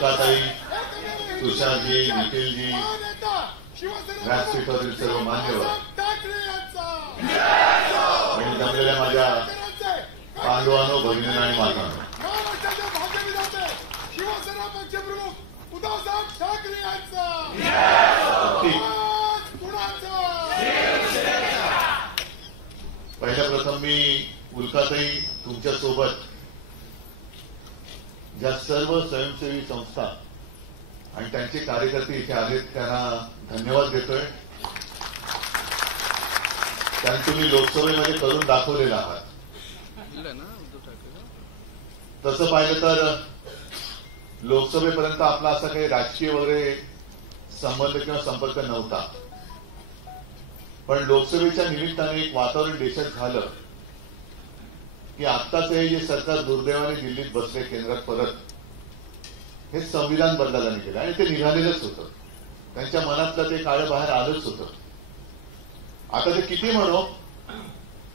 उल्काताई, तुषारजी, निखिलजी, व्यासपीठावरील सर्व मान्यवर आणि जमलेल्या माझ्या पांडवांनो, भगिनींनो आणि मातांनो, शिवसेना पक्षप्रमुख उद्धवसाहेब ठाकरे यांचा पहिल्या प्रथम मी उल्काताई तुमच्या सोबत ज्या सर्व स्वयंसेवी संस्था आणि त्यांचे कार्यकर्ते इथे आलेत त्यांना धन्यवाद देतोय. कारण तुम्ही लोकसभेमध्ये करून दाखवलेला आहात. तसं पाहिलं तर लोकसभेपर्यंत आपला असा काही राजकीय वगैरे संबंध किंवा संपर्क नव्हता, पण लोकसभेच्या निमित्ताने एक वातावरण देशात झालं की आत्ताच हे जे सरकार दुर्दैवाने दिल्लीत बसले केंद्रात परत, हे संविधान बदलायला निघालं आणि ते निघालेलंच होतं. त्यांच्या मनातलं ते काळं बाहेर आलंच होतं. आता ते किती म्हणो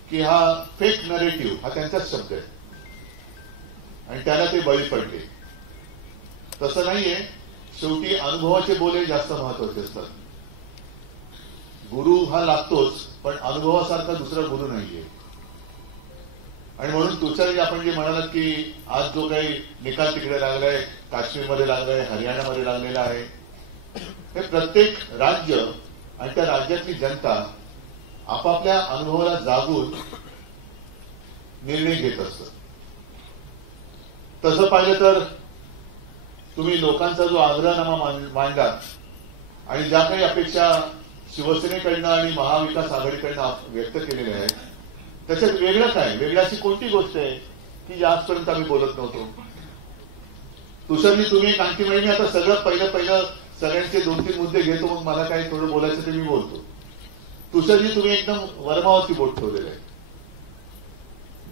की हा फेक नरेटिव्ह हा त्यांचाच शब्द आहे आणि त्याला ते बळी पडले. तसं नाहीये. शेवटी अनुभवाचे बोले जास्त महत्वाचे असतात. गुरु हा लागतोच, पण अनुभवासारखा दुसरा गुरु नाहीये. आणि म्हणून तुषारजी, आपण जे म्हणालात की आज जो काही निकाल तिकडे लागलाय, काश्मीरमध्ये लागलाय, हरियाणामध्ये लागलेला आहे, हे प्रत्येक राज्य आणि त्या राज्यातली जनता आपापल्या अनुभवाला जागून निर्णय घेत असतं. तसं पाहिलं तर तुम्ही लोकांचा जो आग्रहनामा मांडला आणि ज्या काही अपेक्षा शिवसेनेकडनं आणि महाविकास आघाडीकडनं व्यक्त केलेल्या आहेत, त्याच्यात वेगळं काय, वेगळी अशी कोणती गोष्ट आहे की जी आजपर्यंत आम्ही बोलत नव्हतो? तुषारजी, तुम्ही एक आणखी म्हणजे मी आता सगळं पहिलं सगळ्यांचे 2-3 मुद्दे घेतो, मग मला काय थोडं बोलायचं ते मी बोलतो. तुषारजी, तुम्ही एकदम वर्मावरती बोट ठेवलेलं आहे.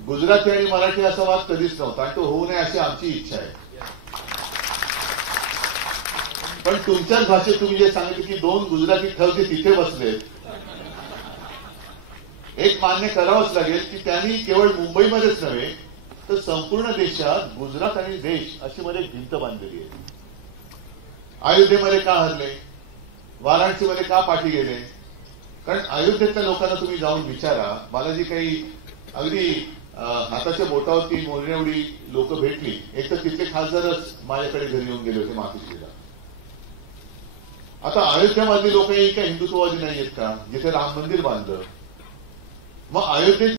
गुजराती आणि मराठी असा वाद कधीच नव्हता आणि तो होऊ नये अशी आमची इच्छा आहे. पण तुमच्याच भाषेत तुम्ही जे सांगितलं की 2 गुजराती ठरते तिथे बसले, एक मान्य करावंच लागेल की त्यांनी केवळ मुंबईमध्येच नव्हे तर संपूर्ण देशात गुजरात आणि देश अशी मध्ये एक भिंत बांधलेली आहे. अयोध्येमध्ये का हरले, वाराणसीमध्ये का पाठी गेले? कारण अयोध्येतल्या लोकांना तुम्ही जाऊन विचारा. मला जी काही अगदी हाताच्या बोटावरती मोजण्याएवढी लोक भेटली, एक तर तिथले खासदारच माझ्याकडे घरी येऊन गेले होते मातोश्रीला. आता अयोध्यामधली लोक ही काही हिंदुत्ववादी नाहीयेत का, जिथे राम मंदिर बांधलं? मग अयोध्येत